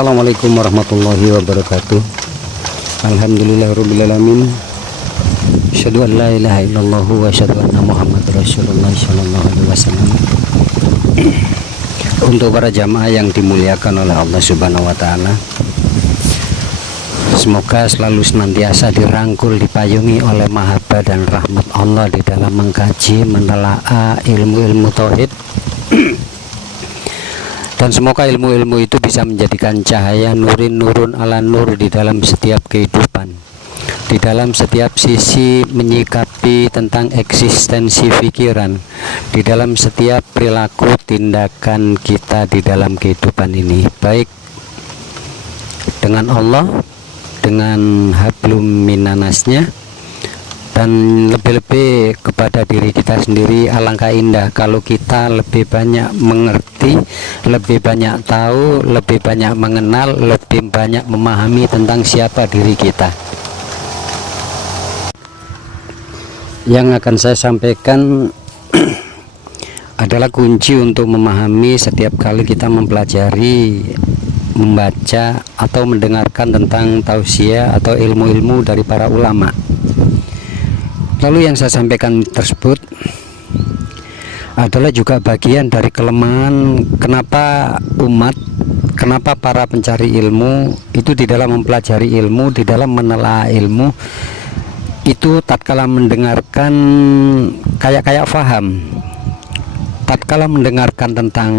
Assalamualaikum warahmatullahi wabarakatuh. Alhamdulillahirrabbilalamin. Asyhadu an la ilaha illallah wa asyhadu anna Muhammadar Rasulullah sallallahu alaihi wasallam. Untuk para jamaah yang dimuliakan oleh Allah Subhanahu wa taala, semoga selalu senantiasa dirangkul, dipayungi oleh mahabbah dan rahmat Allah di dalam mengkaji, menelaah ilmu-ilmu tauhid. Dan semoga ilmu-ilmu itu bisa menjadikan cahaya nurun ala nur di dalam setiap kehidupan, di dalam setiap sisi menyikapi tentang eksistensi pikiran, di dalam setiap perilaku tindakan kita di dalam kehidupan ini, baik dengan Allah, dengan hablum minanasnya, dan lebih-lebih kepada diri kita sendiri. Alangkah indah kalau kita lebih banyak mengerti, lebih banyak tahu, lebih banyak mengenal, lebih banyak memahami tentang siapa diri kita. Yang akan saya sampaikan adalah kunci untuk memahami setiap kali kita mempelajari, membaca atau mendengarkan tentang tausiah atau ilmu-ilmu dari para ulama. Lalu yang saya sampaikan tersebut adalah juga bagian dari kelemahan kenapa kenapa para pencari ilmu itu di dalam mempelajari ilmu, di dalam menelaah ilmu itu tatkala mendengarkan kayak faham, tatkala mendengarkan tentang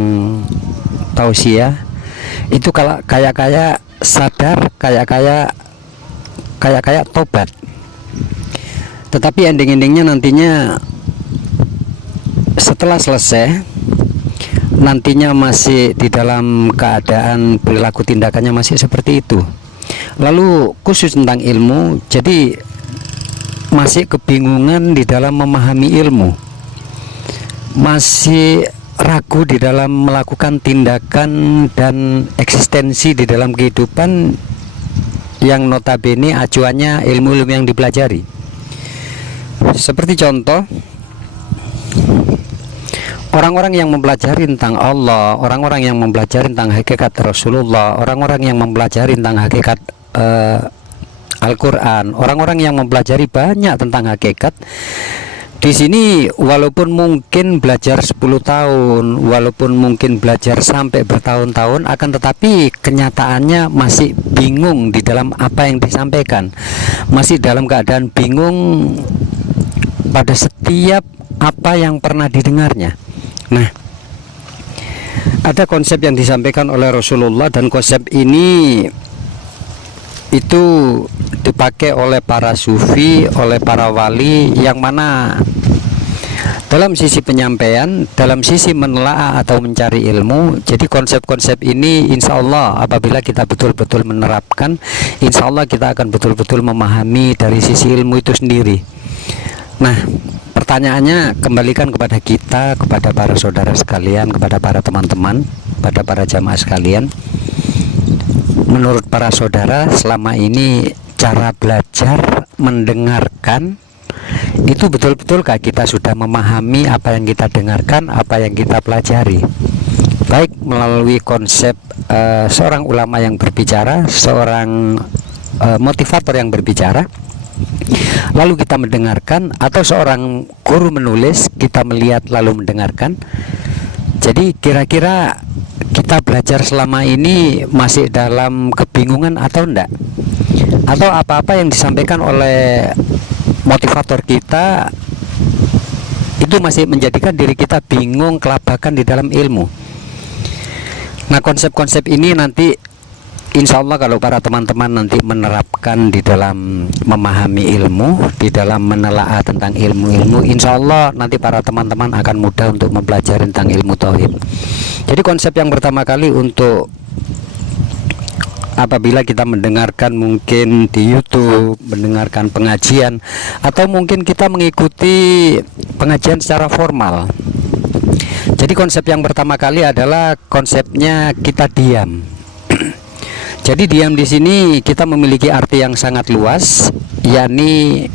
tausiah itu kalau kayak sadar, kayak tobat. Tetapi ending-endingnya nantinya setelah selesai, nantinya masih di dalam keadaan perilaku tindakannya masih seperti itu. Lalu khusus tentang ilmu, jadi masih kebingungan di dalam memahami ilmu, masih ragu di dalam melakukan tindakan dan eksistensi di dalam kehidupan yang notabene acuannya ilmu-ilmu yang dipelajari. Seperti contoh, orang-orang yang mempelajari tentang Allah, orang-orang yang mempelajari tentang hakikat Rasulullah, orang-orang yang mempelajari tentang hakikat Al-Quran, orang-orang yang mempelajari banyak tentang hakikat. Di sini walaupun mungkin belajar 10 tahun, walaupun mungkin belajar sampai bertahun-tahun, akan tetapi kenyataannya masih bingung di dalam apa yang disampaikan, masih dalam keadaan bingung pada setiap apa yang pernah didengarnya. Nah, ada konsep yang disampaikan oleh Rasulullah, dan konsep ini itu dipakai oleh para sufi, oleh para wali, yang mana dalam sisi penyampaian, dalam sisi menelaah atau mencari ilmu. Jadi konsep-konsep ini insya Allah apabila kita betul-betul menerapkan, insya Allah kita akan betul-betul memahami dari sisi ilmu itu sendiri. Nah, pertanyaannya kembalikan kepada kita, kepada para saudara sekalian, kepada para teman-teman, kepada para jamaah sekalian. Menurut para saudara, selama ini cara belajar mendengarkan itu betul-betulkah kita sudah memahami apa yang kita dengarkan, apa yang kita pelajari, baik melalui konsep seorang ulama yang berbicara, seorang motivator yang berbicara, lalu kita mendengarkan, atau seorang guru menulis, kita melihat lalu mendengarkan. Jadi kira-kira kita belajar selama ini masih dalam kebingungan atau enggak? Atau apa-apa yang disampaikan oleh motivator kita itu masih menjadikan diri kita bingung, kelabakan di dalam ilmu? Nah, konsep-konsep ini nanti insya Allah kalau para teman-teman nanti menerapkan di dalam memahami ilmu, di dalam menelaah tentang ilmu-ilmu, insya Allah nanti para teman-teman akan mudah untuk mempelajari tentang ilmu tauhid. Jadi konsep yang pertama kali untuk apabila kita mendengarkan mungkin di YouTube, mendengarkan pengajian, atau mungkin kita mengikuti pengajian secara formal. Jadi konsep yang pertama kali adalah konsepnya kita diam. Jadi diam di sini kita memiliki arti yang sangat luas, yakni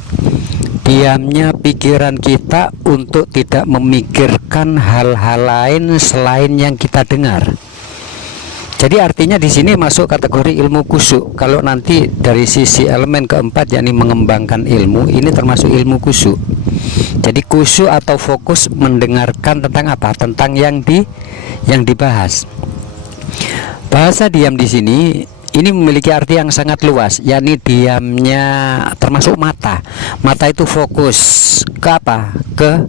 diamnya pikiran kita untuk tidak memikirkan hal-hal lain selain yang kita dengar. Jadi artinya di sini masuk kategori ilmu khusyuk. Kalau nanti dari sisi elemen keempat, yakni mengembangkan ilmu, ini termasuk ilmu khusyuk. Jadi khusyuk atau fokus mendengarkan tentang apa? Tentang yang dibahas. Bahasa diam di sini ini memiliki arti yang sangat luas, yakni diamnya termasuk mata. Mata itu fokus ke apa? Ke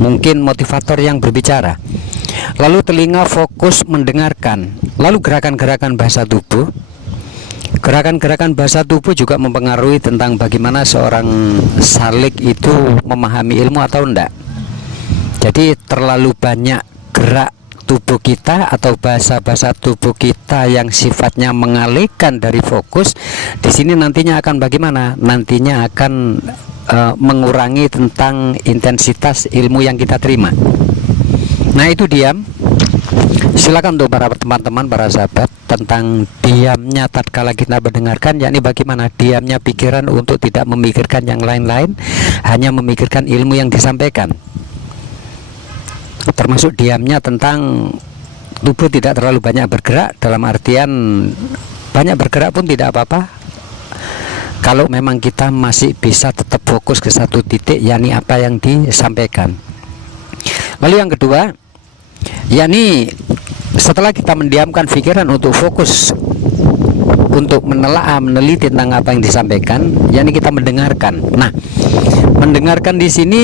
mungkin motivator yang berbicara. Lalu telinga fokus mendengarkan. Lalu gerakan-gerakan bahasa tubuh. Gerakan-gerakan bahasa tubuh juga mempengaruhi tentang bagaimana seorang salik itu memahami ilmu atau enggak. Jadi terlalu banyak gerak tubuh kita atau bahasa-bahasa tubuh kita yang sifatnya mengalihkan dari fokus, di sini nantinya akan bagaimana? Nantinya akan mengurangi tentang intensitas ilmu yang kita terima. Nah, itu diam. Silakan untuk para teman-teman, para sahabat, tentang diamnya tatkala kita mendengarkan, yakni bagaimana diamnya pikiran untuk tidak memikirkan yang lain-lain, hanya memikirkan ilmu yang disampaikan. Termasuk diamnya tentang tubuh tidak terlalu banyak bergerak, dalam artian banyak bergerak pun tidak apa-apa kalau memang kita masih bisa tetap fokus ke satu titik, yakni apa yang disampaikan. Lalu yang kedua, yakni setelah kita mendiamkan pikiran untuk fokus untuk menelaah, meneliti tentang apa yang disampaikan, yakni kita mendengarkan. Nah, mendengarkan di sini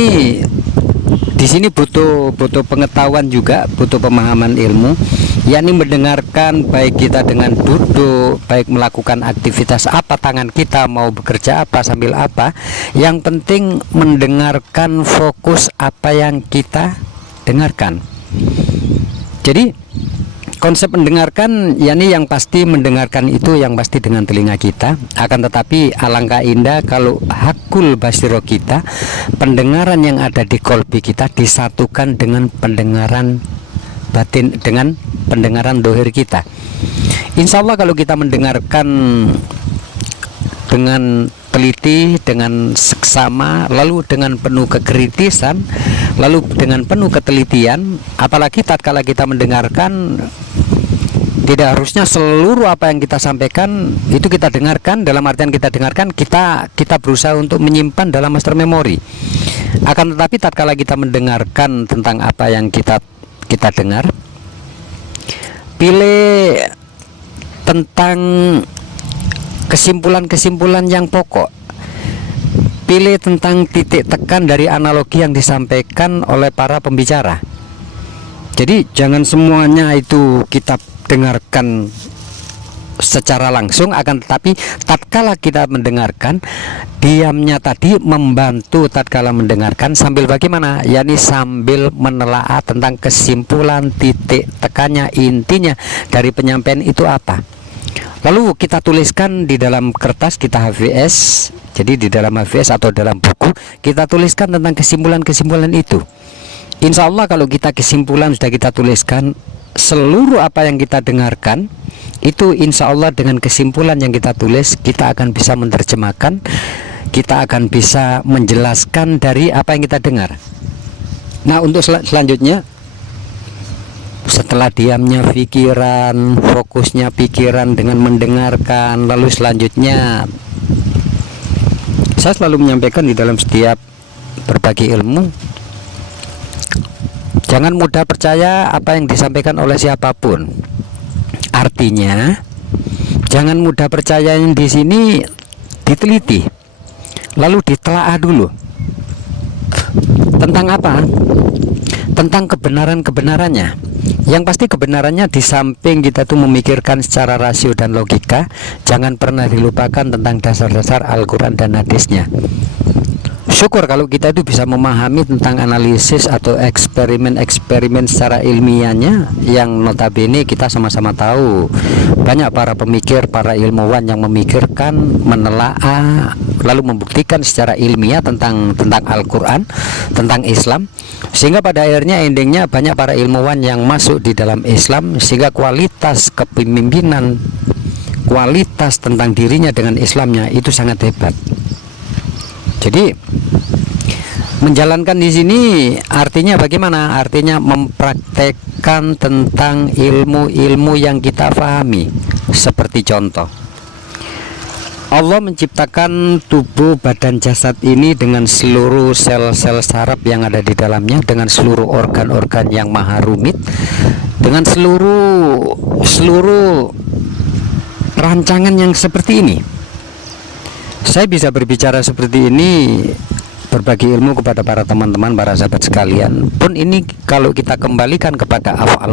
butuh pengetahuan juga, butuh pemahaman ilmu, yakni mendengarkan baik kita dengan duduk, baik melakukan aktivitas apa, tangan kita mau bekerja apa, sambil apa, yang penting mendengarkan, fokus apa yang kita dengarkan. Jadi konsep mendengarkan, yakni yang pasti mendengarkan itu yang pasti dengan telinga kita. Akan tetapi alangkah indah kalau hakul basiro kita, pendengaran yang ada di kolbi kita disatukan dengan pendengaran batin, dengan pendengaran dohir kita. Insya Allah kalau kita mendengarkan dengan teliti, dengan seksama, lalu dengan penuh kekritisan, lalu dengan penuh ketelitian, apalagi tatkala kita mendengarkan, tidak harusnya seluruh apa yang kita sampaikan itu kita dengarkan. Dalam artian kita dengarkan, kita berusaha untuk menyimpan dalam master memory. Akan tetapi tatkala kita mendengarkan tentang apa yang kita dengar, pilih tentang kesimpulan-kesimpulan yang pokok, pilih tentang titik tekan dari analogi yang disampaikan oleh para pembicara. Jadi jangan semuanya itu kita dengarkan secara langsung, akan tetapi tatkala kita mendengarkan, diamnya tadi membantu tatkala mendengarkan sambil bagaimana, yakni sambil menelaah tentang kesimpulan, titik tekannya, intinya dari penyampaian itu apa. Lalu kita tuliskan di dalam kertas, kita HVS. Jadi di dalam HVS atau dalam buku kita tuliskan tentang kesimpulan-kesimpulan itu. Insya Allah kalau kita kesimpulan sudah kita tuliskan, seluruh apa yang kita dengarkan itu insya Allah dengan kesimpulan yang kita tulis, kita akan bisa menerjemahkan, kita akan bisa menjelaskan dari apa yang kita dengar. Nah, untuk selanjutnya, setelah diamnya pikiran, fokusnya pikiran dengan mendengarkan, lalu selanjutnya saya selalu menyampaikan di dalam setiap berbagi ilmu, jangan mudah percaya apa yang disampaikan oleh siapapun. Artinya, jangan mudah percaya yang di sini, diteliti, lalu ditelaah dulu. Tentang apa? Tentang kebenaran-kebenarannya. Yang pasti kebenarannya di samping kita tuh memikirkan secara rasio dan logika, jangan pernah dilupakan tentang dasar-dasar Al-Quran dan hadisnya. Syukur kalau kita itu bisa memahami tentang analisis atau eksperimen-eksperimen secara ilmiahnya, yang notabene kita sama-sama tahu banyak para pemikir, para ilmuwan yang memikirkan, menelaah, lalu membuktikan secara ilmiah tentang Al-Quran, tentang Islam, sehingga pada akhirnya endingnya banyak para ilmuwan yang masuk di dalam Islam, sehingga kualitas kepemimpinan, kualitas tentang dirinya dengan Islamnya itu sangat hebat. Jadi menjalankan di sini artinya bagaimana? Artinya mempraktekkan menciptakan tentang ilmu-ilmu yang kita pahami. Seperti contoh, Allah menciptakan tubuh badan jasad ini dengan seluruh sel-sel saraf yang ada di dalamnya, dengan seluruh organ-organ yang maha rumit, dengan seluruh rancangan yang seperti ini. Saya bisa berbicara seperti ini, berbagi ilmu kepada para teman-teman, para sahabat sekalian. Pun ini kalau kita kembalikan kepada af'al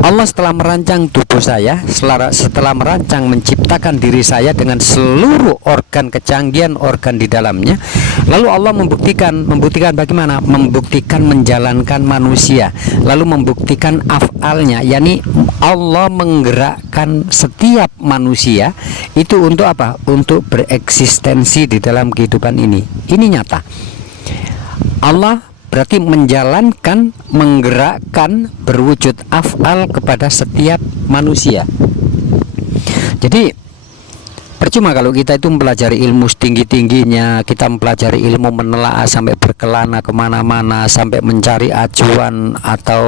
Allah setelah merancang tubuh saya, setelah merancang menciptakan diri saya dengan seluruh organ, kecanggihan organ di dalamnya, lalu Allah membuktikan bagaimana? Membuktikan menjalankan manusia, lalu membuktikan af'alnya, yakni Allah menggerakkan setiap manusia itu untuk apa? Untuk bereksistensi di dalam kehidupan ini. Ini nyata. Allah berarti menjalankan, menggerakkan, berwujud af'al kepada setiap manusia. Jadi percuma kalau kita itu mempelajari ilmu setinggi-tingginya, kita mempelajari ilmu menelaah sampai berkelana kemana-mana, sampai mencari acuan atau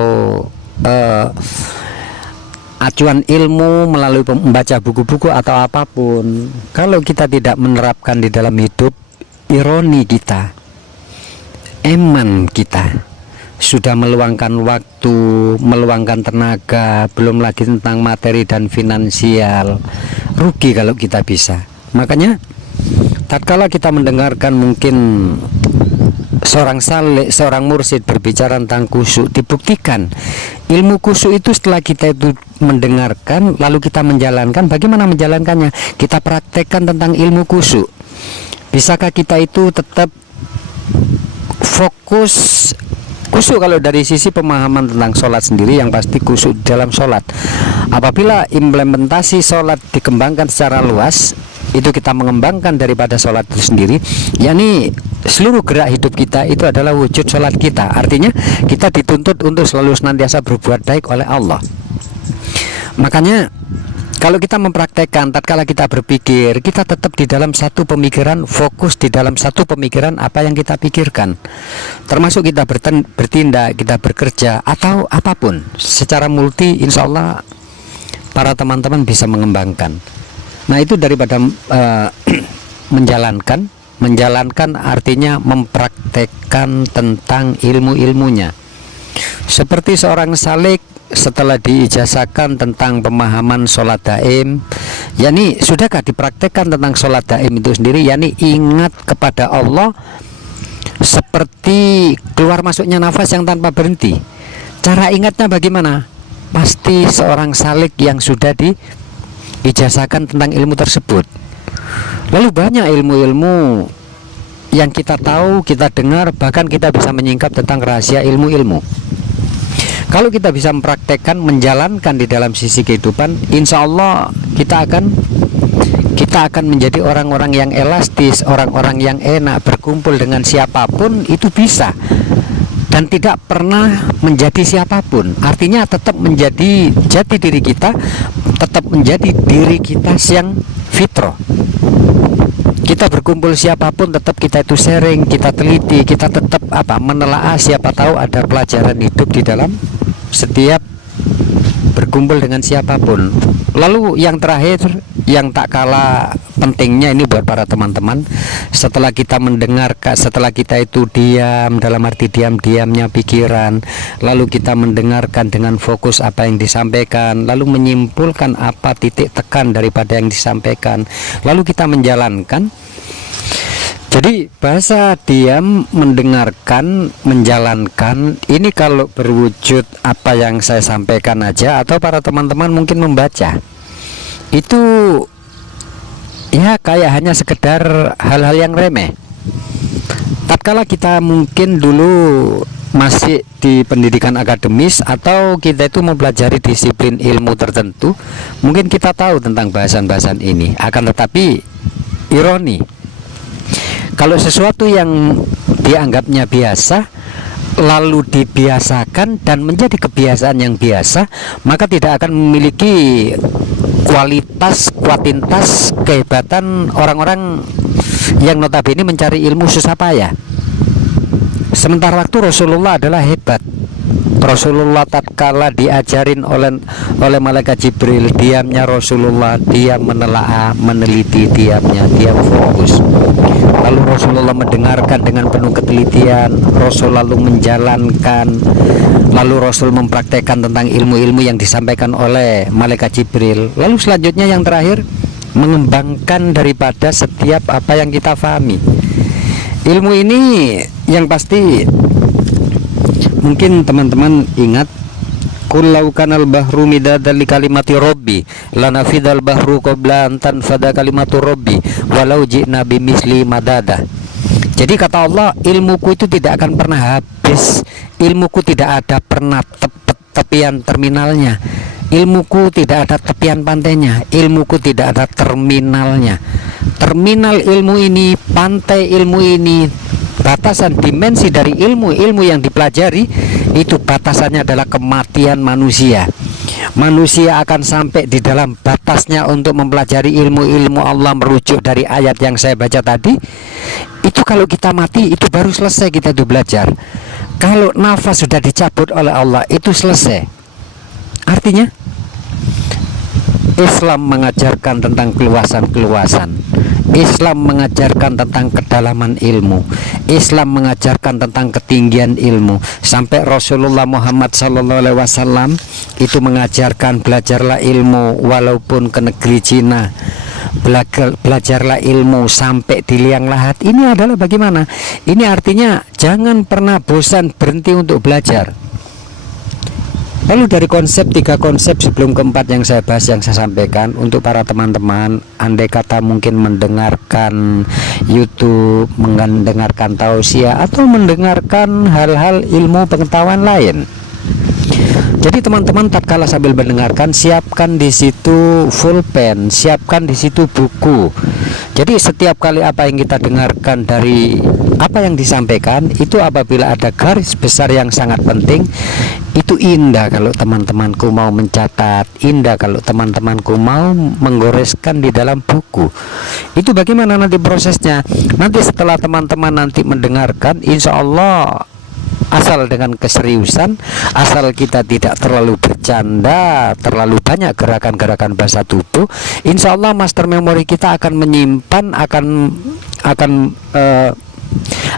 acuan ilmu melalui membaca buku-buku atau apapun. Kalau kita tidak menerapkan di dalam hidup, ironi kita, eman kita sudah meluangkan waktu, meluangkan tenaga, belum lagi tentang materi dan finansial, rugi kalau kita bisa. Makanya tatkala kita mendengarkan mungkin seorang saleh, seorang mursyid berbicara tentang khusyuk, dibuktikan ilmu khusyuk itu setelah kita itu mendengarkan lalu kita menjalankan. Bagaimana menjalankannya? Kita praktekkan tentang ilmu khusyuk. Bisakah kita itu tetap fokus khusyuk? Kalau dari sisi pemahaman tentang sholat sendiri, yang pasti khusyuk dalam sholat. Apabila implementasi sholat dikembangkan secara luas, itu kita mengembangkan daripada sholat itu sendiri, yakni seluruh gerak hidup kita itu adalah wujud sholat kita. Artinya kita dituntut untuk selalu senantiasa berbuat baik oleh Allah. Makanya kalau kita mempraktekkan, tatkala kita berpikir, kita tetap di dalam satu pemikiran, fokus di dalam satu pemikiran apa yang kita pikirkan. Termasuk kita bertindak, kita bekerja, atau apapun. Secara multi, insya Allah para teman-teman bisa mengembangkan. Nah itu daripada menjalankan artinya mempraktekkan tentang ilmu-ilmunya. Seperti seorang salik setelah diijazahkan tentang pemahaman sholat daim, yakni sudahkah dipraktekkan tentang sholat daim itu sendiri, yakni ingat kepada Allah seperti keluar masuknya nafas yang tanpa berhenti. Cara ingatnya bagaimana? Pasti seorang salik yang sudah diijazahkan tentang ilmu tersebut. Lalu banyak ilmu-ilmu yang kita tahu, kita dengar, bahkan kita bisa menyingkap tentang rahasia ilmu-ilmu. Kalau kita bisa mempraktekkan, menjalankan di dalam sisi kehidupan, insya Allah kita akan menjadi orang-orang yang elastis, orang-orang yang enak, berkumpul dengan siapapun itu bisa, dan tidak pernah menjadi siapapun. Artinya tetap menjadi jati diri kita, tetap menjadi diri kita yang fitrah. Kita berkumpul siapapun, tetap kita itu sharing, kita teliti, kita tetap menelaah, siapa tahu ada pelajaran hidup di dalam setiap berkumpul dengan siapapun. Lalu yang terakhir, yang tak kalah pentingnya ini buat para teman-teman, setelah kita mendengarkan, setelah kita itu diam, dalam arti diamnya pikiran, lalu kita mendengarkan dengan fokus apa yang disampaikan, lalu menyimpulkan apa titik tekan daripada yang disampaikan, lalu kita menjalankan. Jadi bahasa diam, mendengarkan, menjalankan, ini kalau berwujud apa yang saya sampaikan aja, atau para teman-teman mungkin membaca, itu ya kayak hanya sekedar hal-hal yang remeh. Tatkala kita mungkin dulu masih di pendidikan akademis, atau kita itu mempelajari disiplin ilmu tertentu, mungkin kita tahu tentang bahasan-bahasan ini. Akan tetapi ironi, kalau sesuatu yang dianggapnya biasa lalu dibiasakan dan menjadi kebiasaan yang biasa, maka tidak akan memiliki kualitas, kuantitas, kehebatan orang-orang yang notabene mencari ilmu susah payah. Sementara waktu Rasulullah adalah hebat, Rasulullah tatkala diajarin oleh malaikat Jibril, diamnya Rasulullah, dia menelaah, meneliti, diamnya, dia fokus. Lalu Rasulullah mendengarkan dengan penuh ketelitian, Rasul lalu menjalankan, lalu Rasul mempraktekkan tentang ilmu-ilmu yang disampaikan oleh malaikat Jibril. Lalu selanjutnya yang terakhir, mengembangkan daripada setiap apa yang kita pahami. Ilmu ini yang pasti mungkin teman-teman ingat, qul law kanal bahru midadan li kalimati rabbi lanafidal bahru qabla an tanfada kalimatu rabbi walau ji'na bimisli madada. Jadi kata Allah, ilmuku itu tidak akan pernah habis, ilmuku tidak ada pernah tepian terminalnya, ilmuku tidak ada tepian pantainya, ilmuku tidak ada terminalnya. Terminal ilmu ini, pantai ilmu ini, batasan dimensi dari ilmu yang dipelajari itu batasannya adalah kematian manusia. Manusia akan sampai di dalam batasnya untuk mempelajari ilmu-ilmu Allah merujuk dari ayat yang saya baca tadi. Itu kalau kita mati itu baru selesai kita itu belajar. Kalau nafas sudah dicabut oleh Allah itu selesai. Artinya Islam mengajarkan tentang keluasan-keluasan, Islam mengajarkan tentang kedalaman ilmu, Islam mengajarkan tentang ketinggian ilmu. Sampai Rasulullah Muhammad SAW itu mengajarkan, belajarlah ilmu walaupun ke negeri Cina, belajarlah ilmu sampai di liang lahat. Ini adalah bagaimana? Ini artinya jangan pernah bosan berhenti untuk belajar. Lalu dari tiga konsep sebelum keempat yang saya bahas, yang saya sampaikan untuk para teman-teman, andai kata mungkin mendengarkan YouTube, mendengarkan tausiah, atau mendengarkan hal-hal ilmu pengetahuan lain. Jadi teman-teman tatkala sambil mendengarkan, siapkan di situ pulpen, siapkan di situ buku. Jadi setiap kali apa yang kita dengarkan dari apa yang disampaikan itu, apabila ada garis besar yang sangat penting, itu indah kalau teman-temanku mau mencatat, indah kalau teman-temanku mau menggoreskan di dalam buku. Itu bagaimana nanti prosesnya? Nanti setelah teman-teman nanti mendengarkan, insya Allah, asal dengan keseriusan, asal kita tidak terlalu bercanda, terlalu banyak gerakan-gerakan bahasa tubuh, insya Allah master memory kita akan menyimpan,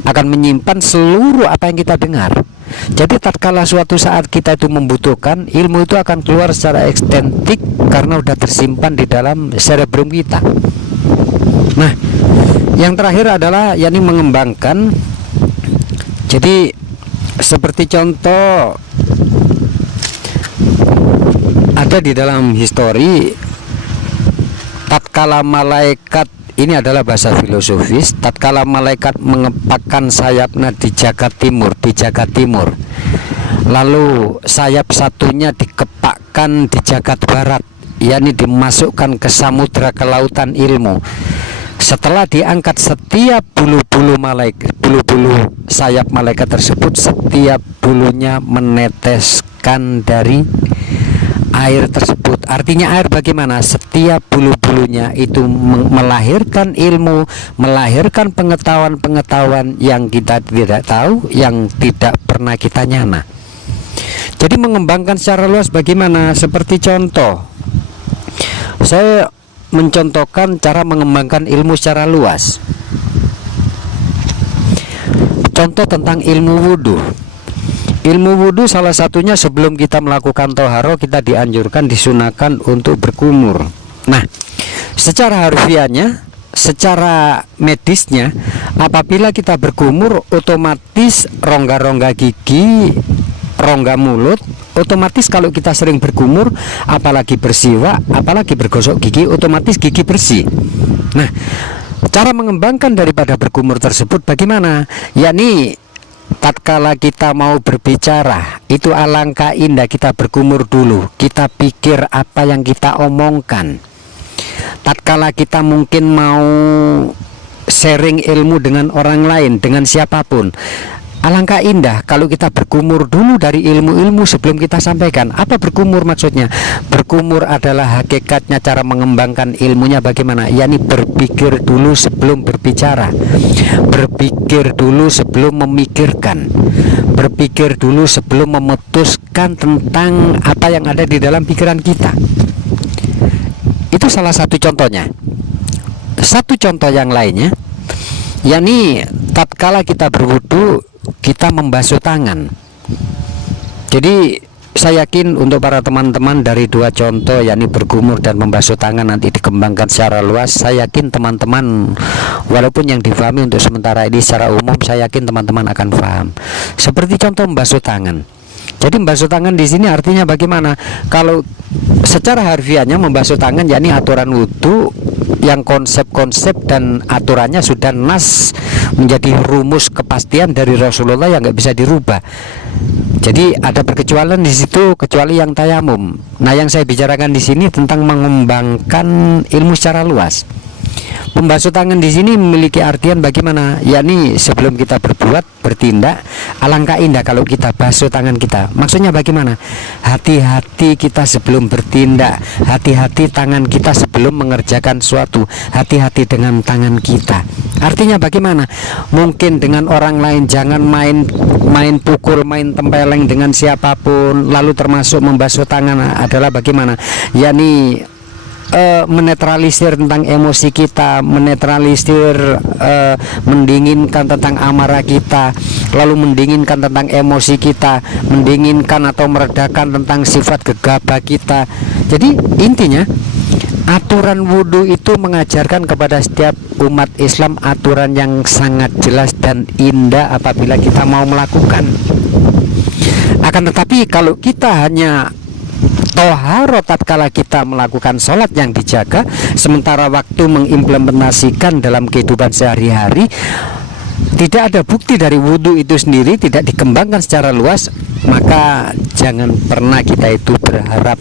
akan menyimpan seluruh apa yang kita dengar. Jadi tatkala suatu saat kita itu membutuhkan, ilmu itu akan keluar secara ekstentik karena sudah tersimpan di dalam cerebrum kita. Nah, yang terakhir adalah yakni mengembangkan. Jadi seperti contoh ada di dalam histori, tatkala malaikat, ini adalah bahasa filosofis, tatkala malaikat mengepakkan sayapnya di jagat timur, lalu sayap satunya dikepakkan di jagat barat, yakni dimasukkan ke samudra kelautan ilmu. Setelah diangkat setiap bulu-bulu sayap malaikat tersebut, setiap bulunya meneteskan dari air tersebut. Artinya air bagaimana? Setiap bulu-bulunya itu melahirkan ilmu, melahirkan pengetahuan-pengetahuan yang kita tidak tahu, yang tidak pernah kita nyana. Jadi mengembangkan secara luas bagaimana? Seperti contoh, saya mencontohkan cara mengembangkan ilmu secara luas. Contoh tentang ilmu wudhu. Ilmu wudhu salah satunya sebelum kita melakukan toharo, kita dianjurkan, disunahkan untuk berkumur. Nah, secara harfiahnya, secara medisnya, apabila kita berkumur, otomatis rongga-rongga gigi, rongga mulut, otomatis kalau kita sering berkumur, apalagi bersiwak, apalagi bergosok gigi, otomatis gigi bersih. Nah, cara mengembangkan daripada berkumur tersebut bagaimana? Yakni tatkala kita mau berbicara, itu alangkah indah kita berkumur dulu, kita pikir apa yang kita omongkan. Tatkala kita mungkin mau sharing ilmu dengan orang lain, dengan siapapun, Alangkah indah kalau kita berkumur dulu dari ilmu-ilmu sebelum kita sampaikan. Apa berkumur maksudnya? Berkumur adalah hakikatnya cara mengembangkan ilmunya bagaimana? yakni berpikir dulu sebelum berbicara, berpikir dulu sebelum memikirkan, berpikir dulu sebelum memutuskan tentang apa yang ada di dalam pikiran kita. Itu salah satu contohnya. Satu contoh yang lainnya, yakni tatkala kita berwudu, kita membasuh tangan. Jadi saya yakin untuk para teman-teman dari dua contoh, yakni berkumur dan membasuh tangan, nanti dikembangkan secara luas. Saya yakin teman-teman, walaupun yang difahami untuk sementara ini secara umum, saya yakin teman-teman akan paham. Seperti contoh membasuh tangan. Jadi membasuh tangan di sini artinya bagaimana? Kalau secara harfiahnya membasuh tangan yakni aturan wudhu yang konsep-konsep dan aturannya sudah nas, menjadi rumus kepastian dari Rasulullah yang nggak bisa dirubah. Jadi ada perkecualian di situ kecuali yang tayamum. Nah, yang saya bicarakan di sini tentang mengembangkan ilmu secara luas. Membasuh tangan di sini memiliki artian bagaimana? yakni sebelum kita berbuat, bertindak, alangkah indah kalau kita basuh tangan kita. Maksudnya bagaimana? Hati-hati kita sebelum bertindak, hati-hati tangan kita sebelum mengerjakan suatu, hati-hati dengan tangan kita. Artinya bagaimana? Mungkin dengan orang lain jangan main pukul, main tempeleng dengan siapapun. Lalu termasuk membasuh tangan adalah bagaimana? yakni menetralisir tentang emosi kita, menetralisir, mendinginkan tentang amarah kita, lalu mendinginkan tentang emosi kita, mendinginkan atau meredakan tentang sifat gegabah kita. Jadi intinya aturan wudhu itu mengajarkan kepada setiap umat Islam aturan yang sangat jelas dan indah apabila kita mau melakukan. Akan tetapi kalau kita hanya toharo tatkala kita melakukan sholat yang dijaga, sementara waktu mengimplementasikan dalam kehidupan sehari-hari, tidak ada bukti dari wudhu itu sendiri, tidak dikembangkan secara luas, maka jangan pernah kita itu berharap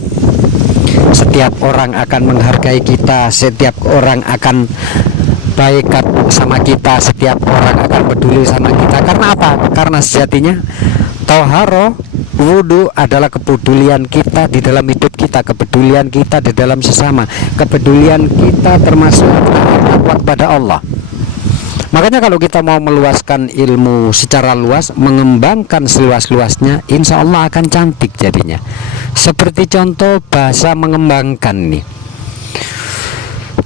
setiap orang akan menghargai kita, setiap orang akan baik sama kita, setiap orang akan peduli sama kita. Karena apa? Karena sejatinya toharo wudhu adalah kepedulian kita di dalam hidup kita, kepedulian kita di dalam sesama, kepedulian kita termasuk takwa kepada Allah. Makanya kalau kita mau meluaskan ilmu secara luas, mengembangkan seluas-luasnya, insya Allah akan cantik jadinya. Seperti contoh bahasa mengembangkan nih.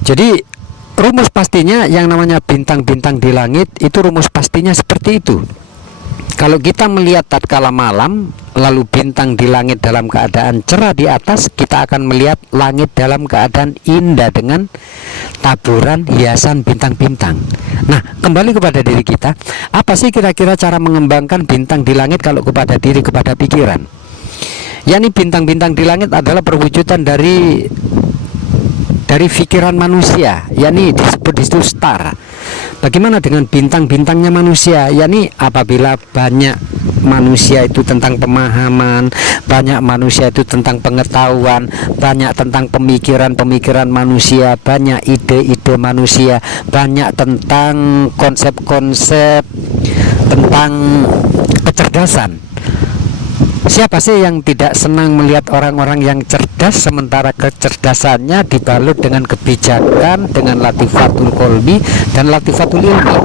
Jadi rumus pastinya yang namanya bintang-bintang di langit, itu rumus pastinya seperti itu. Kalau kita melihat tatkala malam, lalu bintang di langit dalam keadaan cerah di atas, kita akan melihat langit dalam keadaan indah dengan taburan hiasan bintang-bintang. Nah, kembali kepada diri kita, apa sih kira-kira cara mengembangkan bintang di langit kalau kepada diri, kepada pikiran? yakni bintang-bintang di langit adalah perwujudan dari pikiran manusia, yakni disebut di situ star. Bagaimana dengan bintang-bintangnya manusia? yakni apabila banyak manusia itu tentang pemahaman, banyak manusia itu tentang pengetahuan, banyak tentang pemikiran-pemikiran manusia, banyak ide-ide manusia, banyak tentang konsep-konsep tentang kecerdasan. Siapa sih yang tidak senang melihat orang-orang yang cerdas, sementara kecerdasannya dibalut dengan kebijakan, dengan latifatul kolbi dan latifatul ilmi?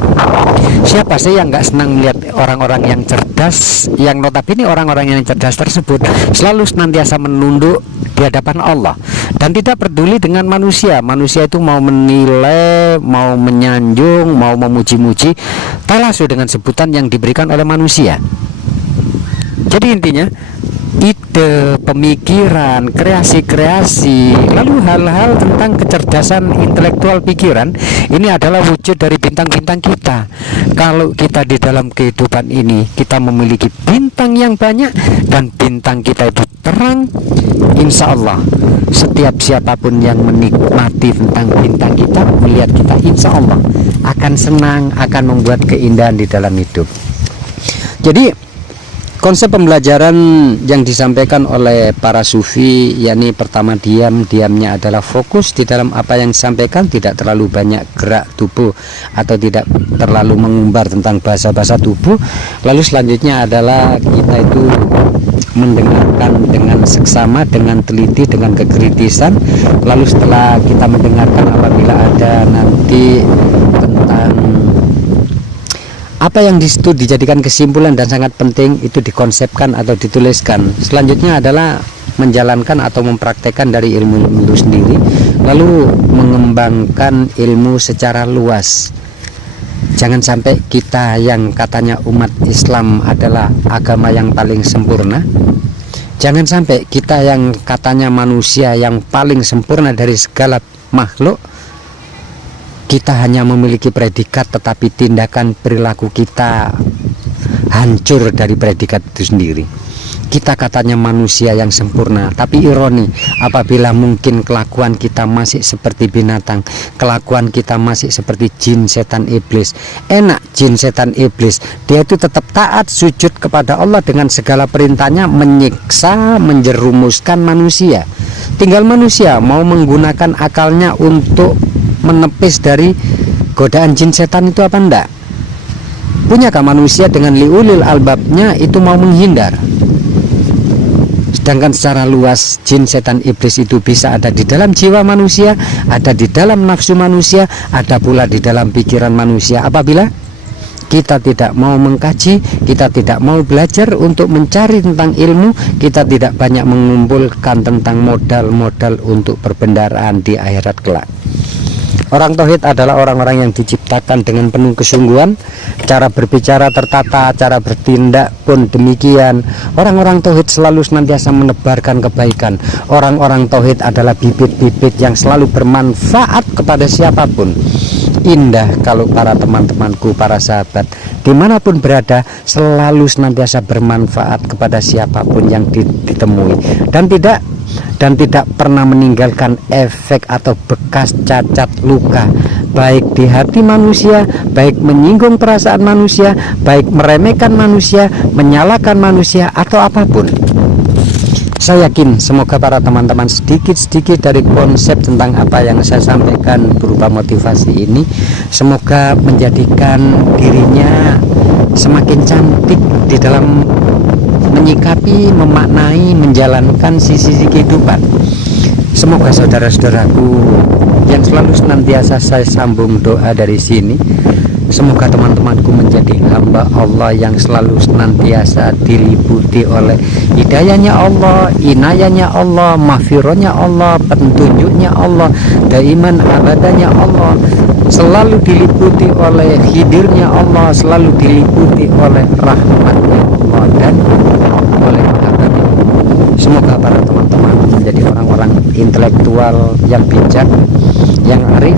Siapa sih yang nggak senang melihat orang-orang yang cerdas, yang notabene orang-orang yang cerdas tersebut selalu senantiasa menunduk di hadapan Allah dan tidak peduli dengan manusia. Manusia itu mau menilai, mau menyanjung, mau memuji-muji, talasu dengan sebutan yang diberikan oleh manusia. Jadi intinya ide, pemikiran, kreasi-kreasi, lalu hal-hal tentang kecerdasan intelektual pikiran, ini adalah wujud dari bintang-bintang kita. Kalau kita di dalam kehidupan ini kita memiliki bintang yang banyak dan bintang kita itu terang, insya Allah setiap siapapun yang menikmati tentang bintang kita, melihat kita, insya Allah akan senang, akan membuat keindahan di dalam hidup. Jadi Konsep pembelajaran yang disampaikan oleh para sufi, yakni pertama diamnya adalah fokus di dalam apa yang disampaikan, tidak terlalu banyak gerak tubuh atau tidak terlalu mengumbar tentang bahasa-bahasa tubuh. Lalu selanjutnya adalah kita itu mendengarkan dengan seksama, dengan teliti, dengan kekritisan. Lalu setelah kita mendengarkan, apabila ada nanti tentang apa yang disitu dijadikan kesimpulan dan sangat penting, itu dikonsepkan atau dituliskan. Selanjutnya adalah menjalankan atau mempraktekkan dari ilmu itu sendiri, lalu mengembangkan ilmu secara luas. Jangan sampai kita yang katanya umat Islam adalah agama yang paling sempurna, jangan sampai kita yang katanya manusia yang paling sempurna dari segala makhluk, kita hanya memiliki predikat tetapi tindakan perilaku kita hancur dari predikat itu sendiri. Kita katanya manusia yang sempurna, tapi ironi apabila mungkin kelakuan kita masih seperti binatang, kelakuan kita masih seperti jin, setan, iblis. Enak jin, setan, iblis, dia itu tetap taat sujud kepada Allah dengan segala perintahnya, menyiksa, menjerumuskan manusia. Tinggal manusia mau menggunakan akalnya untuk menepis dari godaan jin setan itu apa enggak? Punyakah manusia dengan liulil albabnya itu mau menghindar? Sedangkan secara luas jin setan iblis itu bisa ada di dalam jiwa manusia, ada di dalam nafsu manusia, ada pula di dalam pikiran manusia. Apabila kita tidak mau mengkaji, kita tidak mau belajar untuk mencari tentang ilmu, kita tidak banyak mengumpulkan tentang modal-modal untuk perbendaharaan di akhirat kelak. Orang tauhid adalah orang-orang yang diciptakan dengan penuh kesungguhan, cara berbicara tertata, cara bertindak pun demikian. Orang-orang tauhid selalu senantiasa menebarkan kebaikan. Orang-orang tauhid adalah bibit-bibit yang selalu bermanfaat kepada siapapun. Indah kalau para teman-temanku, para sahabat dimanapun berada, selalu senantiasa bermanfaat kepada siapapun yang ditemui, dan tidak pernah meninggalkan efek atau bekas cacat luka, baik di hati manusia, baik menyinggung perasaan manusia, baik meremehkan manusia, menyalahkan manusia, atau apapun. Saya yakin semoga para teman-teman sedikit-sedikit dari konsep tentang apa yang saya sampaikan berupa motivasi ini, semoga menjadikan dirinya semakin cantik di dalam menyikapi, memaknai, menjalankan sisi-sisi kehidupan. Semoga saudara-saudaraku yang selalu senantiasa saya sambung doa dari sini, semoga teman-temanku menjadi hamba Allah yang selalu senantiasa diliputi oleh hidayahnya Allah, inayahnya Allah, mahfirahnya Allah, petunjuknya Allah, daiman abadanya Allah, selalu diliputi oleh hidirnya Allah, selalu diliputi oleh rahmatnya Allah dan oleh mahabbahnya. Semoga para teman-teman menjadi orang-orang intelektual yang bijak, yang arif.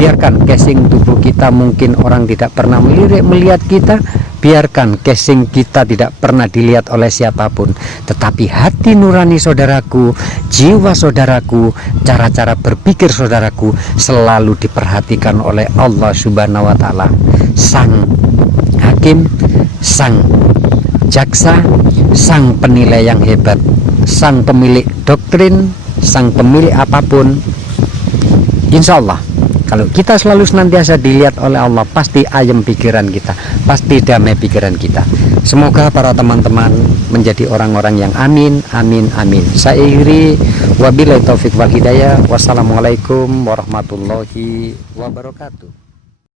Biarkan casing tubuh kita mungkin orang tidak pernah melihat kita, biarkan casing kita tidak pernah dilihat oleh siapapun, tetapi hati nurani saudaraku, jiwa saudaraku, cara-cara berpikir saudaraku selalu diperhatikan oleh Allah Subhanahu wa Ta'ala, sang hakim, sang jaksa, sang penilai yang hebat, sang pemilik doktrin, sang pemilik apapun. Insya Allah kalau kita selalu senantiasa dilihat oleh Allah, pasti ayem pikiran kita, pasti damai pikiran kita. Semoga para teman-teman menjadi orang-orang yang amin, amin, amin. Saya akhiri, wabillahi taufik wal hidayah. Wassalamualaikum warahmatullahi wabarakatuh.